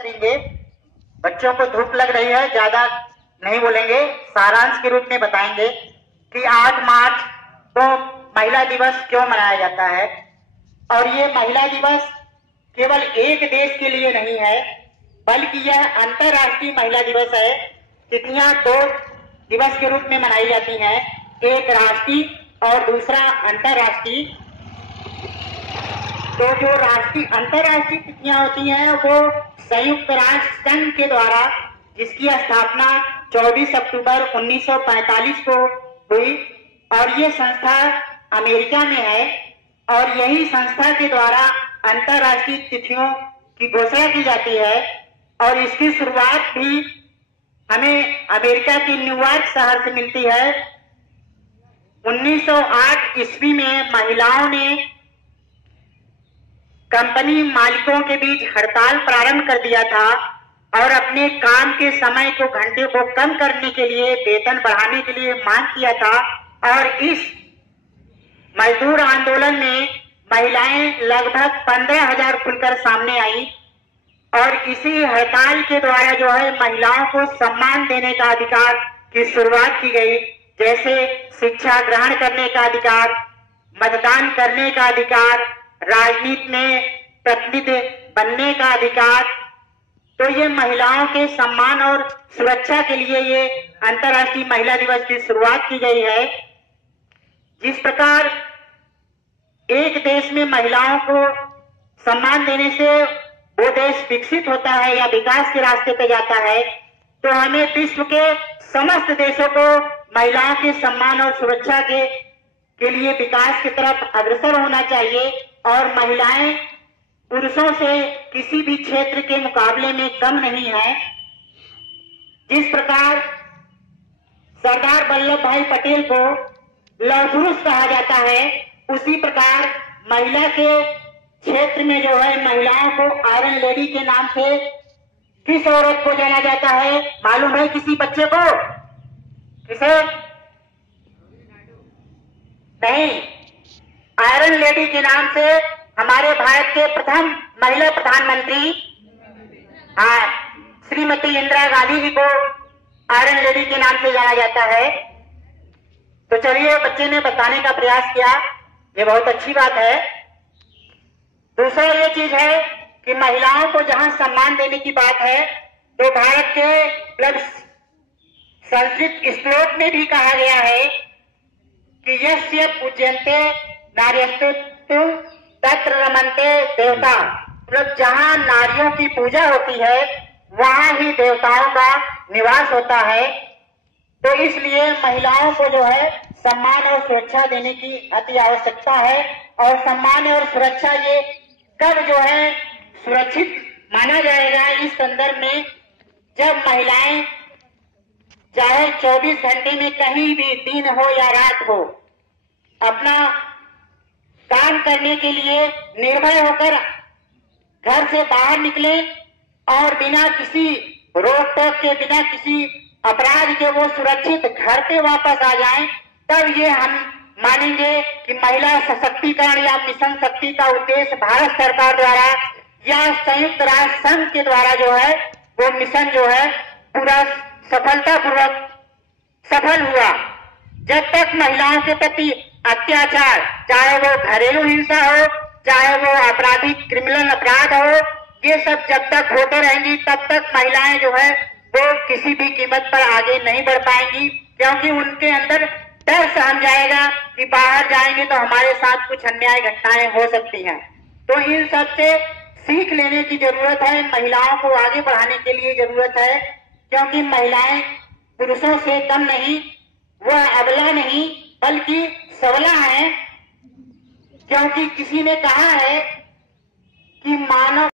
करेंगे। बच्चों को धूप लग रही है, ज्यादा नहीं बोलेंगे, सारांश के रूप में बताएंगे कि 8 मार्च को महिला दिवस क्यों मनाया जाता है। और ये महिला दिवस केवल एक देश के लिए नहीं है, बल्कि यह अंतर्राष्ट्रीय महिला दिवस है। तिथियां 2 दिवस के रूप में मनाई जाती हैं, एक राष्ट्रीय और दूसरा अंतर्राष्ट्रीय। तो जो राष्ट्रीय अंतर्राष्ट्रीय तिथियां होती हैं वो संयुक्त राष्ट्र संघ के द्वारा, जिसकी स्थापना 24 अक्टूबर 1945 को हुई और ये संस्था अमेरिका में है, और यही संस्था के द्वारा अंतर्राष्ट्रीय तिथियों की घोषणा की जाती है। और इसकी शुरुआत भी हमें अमेरिका की न्यूयॉर्क शहर से मिलती है। 1908 ईस्वी में महिलाओं ने कंपनी मालिकों के बीच हड़ताल प्रारंभ कर दिया था और अपने काम के समय को घंटे को कम करने के लिए, वेतन बढ़ाने के लिए मांग किया था। और इस मजदूर आंदोलन में महिलाएं लगभग 15,000 खुलकर सामने आई और इसी हड़ताल के द्वारा जो है महिलाओं को सम्मान देने का अधिकार की शुरुआत की गई, जैसे शिक्षा ग्रहण करने का अधिकार, मतदान करने का अधिकार, राजनीति में प्रतिनिधि बनने का अधिकार। तो ये महिलाओं के सम्मान और सुरक्षा के लिए ये अंतर्राष्ट्रीय महिला दिवस की शुरुआत की गई है। जिस प्रकार एक देश में महिलाओं को सम्मान देने से वो देश विकसित होता है या विकास के रास्ते पे जाता है, तो हमें विश्व के समस्त देशों को महिलाओं के सम्मान और सुरक्षा के लिए विकास की तरफ अग्रसर होना चाहिए। और महिलाएं पुरुषों से किसी भी क्षेत्र के मुकाबले में कम नहीं है। जिस प्रकार सरदार वल्लभ भाई पटेल को लौह पुरुष कहा जाता है, उसी प्रकार महिला के क्षेत्र में जो है महिलाओं को आयरन लेडी के नाम से किस औरत को जाना जाता है, मालूम है किसी बच्चे को? किसे नहीं, आयरन लेडी के नाम से हमारे भारत के प्रथम महिला प्रधानमंत्री श्रीमती इंदिरा गांधी जी को आयरन लेडी के नाम से जाना जाता है। तो चलिए, बच्चे ने बताने का प्रयास किया, ये बहुत अच्छी बात है। दूसरा ये चीज है कि महिलाओं को जहां सम्मान देने की बात है, तो भारत के संस्कृत श्लोक में भी कहा गया है कि यस्य पूज्यन्ते नार्यस्तु तत्र रमन्ते देवता। मतलब जहां नारियों की पूजा होती है वहां ही देवताओं का निवास होता है। तो इसलिए महिलाओं को जो है सम्मान और सुरक्षा देने की अति आवश्यकता है। और सम्मान और सुरक्षा ये कब जो है सुरक्षित माना जाएगा, इस संदर्भ में जब महिलाएं चाहे 24 घंटे में कहीं भी, दिन हो या रात हो, अपना काम करने के लिए निर्भय होकर घर से बाहर निकले और बिना किसी रोक टोक के, बिना किसी अपराध के वो सुरक्षित घर पे वापस आ जाएं, तब ये हम मानेंगे कि महिला सशक्तिकरण या मिशन शक्ति का उद्देश्य भारत सरकार द्वारा या संयुक्त राष्ट्र संघ के द्वारा जो है वो मिशन जो है पूरा सफलतापूर्वक सफल हुआ। जब तक महिलाओं के प्रति अत्याचार, चाहे वो घरेलू हिंसा हो, चाहे वो आपराधिक क्रिमिनल अपराध हो, ये सब जब तक होते रहेंगी तब तक महिलाएं जो है वो किसी भी कीमत पर आगे नहीं बढ़ पाएंगी, क्योंकि उनके अंदर डर सहम जाएगा कि बाहर जाएंगे तो हमारे साथ कुछ अन्याय घटनाएं हो सकती हैं। तो इन सब से सीख लेने की जरूरत है, महिलाओं को आगे बढ़ाने के लिए जरूरत है, क्योंकि महिलाएं पुरुषों से कम नहीं, वह अबला नहीं बल्कि सबला है। क्योंकि किसी ने कहा है कि मानव